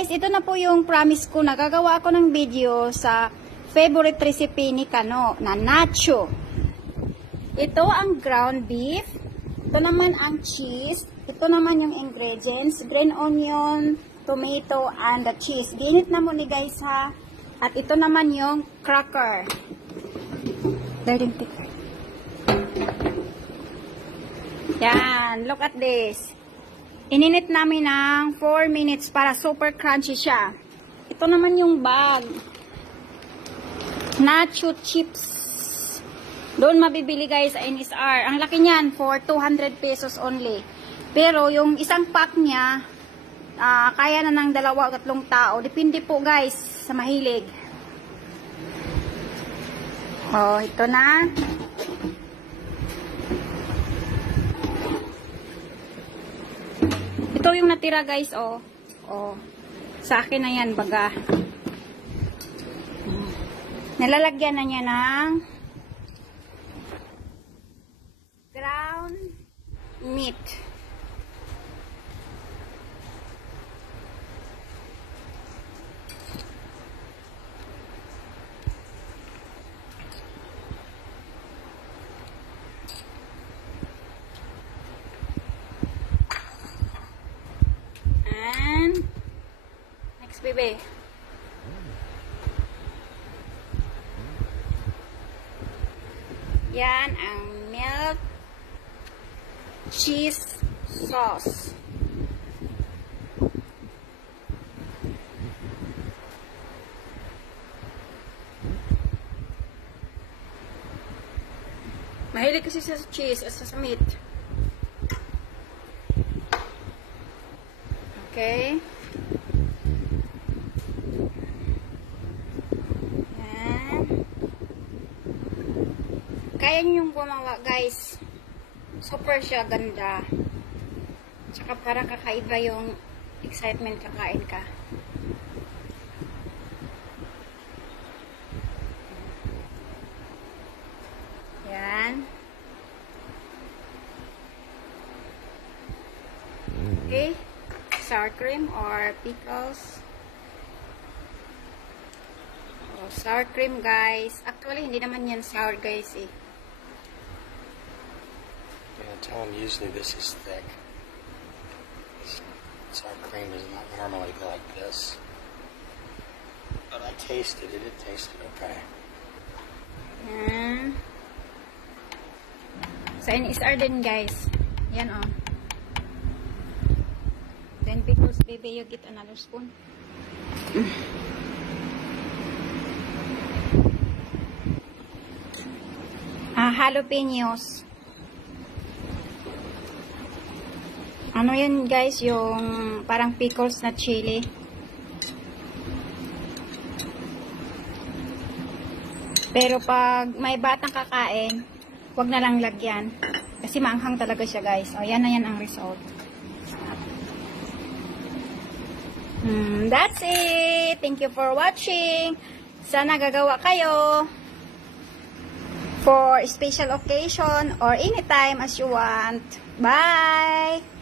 guys, ito na po yung promise ko. Nagagawa ako ng video sa favorite recipe ni Kano na nacho. Ito ang ground beef. Ito naman ang cheese. Ito naman yung ingredients. Green onion, tomato, and the cheese. Ginit na mo ni guys ha. At ito naman yung cracker. Dirty picker. Yan. Look at this. Ininit namin ng 4 minutes para super crunchy siya. Ito naman yung bag. Nacho chips. Doon mabibili guys sa NSR. Ang laki niyan for 200 pesos only. Pero yung isang pack niya, kaya na ng 2 o 3 tao. Depende po guys sa mahilig. Oh, ito na. Ito yung natira guys, oh. Oh. Sa akin na yan, baga. Nalalagyan na niya ng ground meat. Next, baby. Yan ang milk cheese sauce. Mahilig kasi sa cheese at sa meat. Okay. Yan. Kaya nyo yung gumawa guys. Super siya ganda. Tsaka parang kakaiba yung excitement kakain ka. Yan. Okay. Sour cream or pickles. Oh, sour cream guys. Actually, hindi naman yan sour guys eh. Yeah, tell them usually this is thick. Sour cream is not normally like this. But I tasted it. It tasted okay. Yan. Sa NSR din guys. Yan oh. Then pickles, baby, you get another spoon. Jalapenos. Ano yan guys, yung parang pickles na chili. Pero pag may batang kakain, wag na lang lagyan. Kasi maanghang talaga siya guys. O, yan na yan ang result. That's it. Thank you for watching. Sana gagawa kayo for special occasion or anytime as you want. Bye!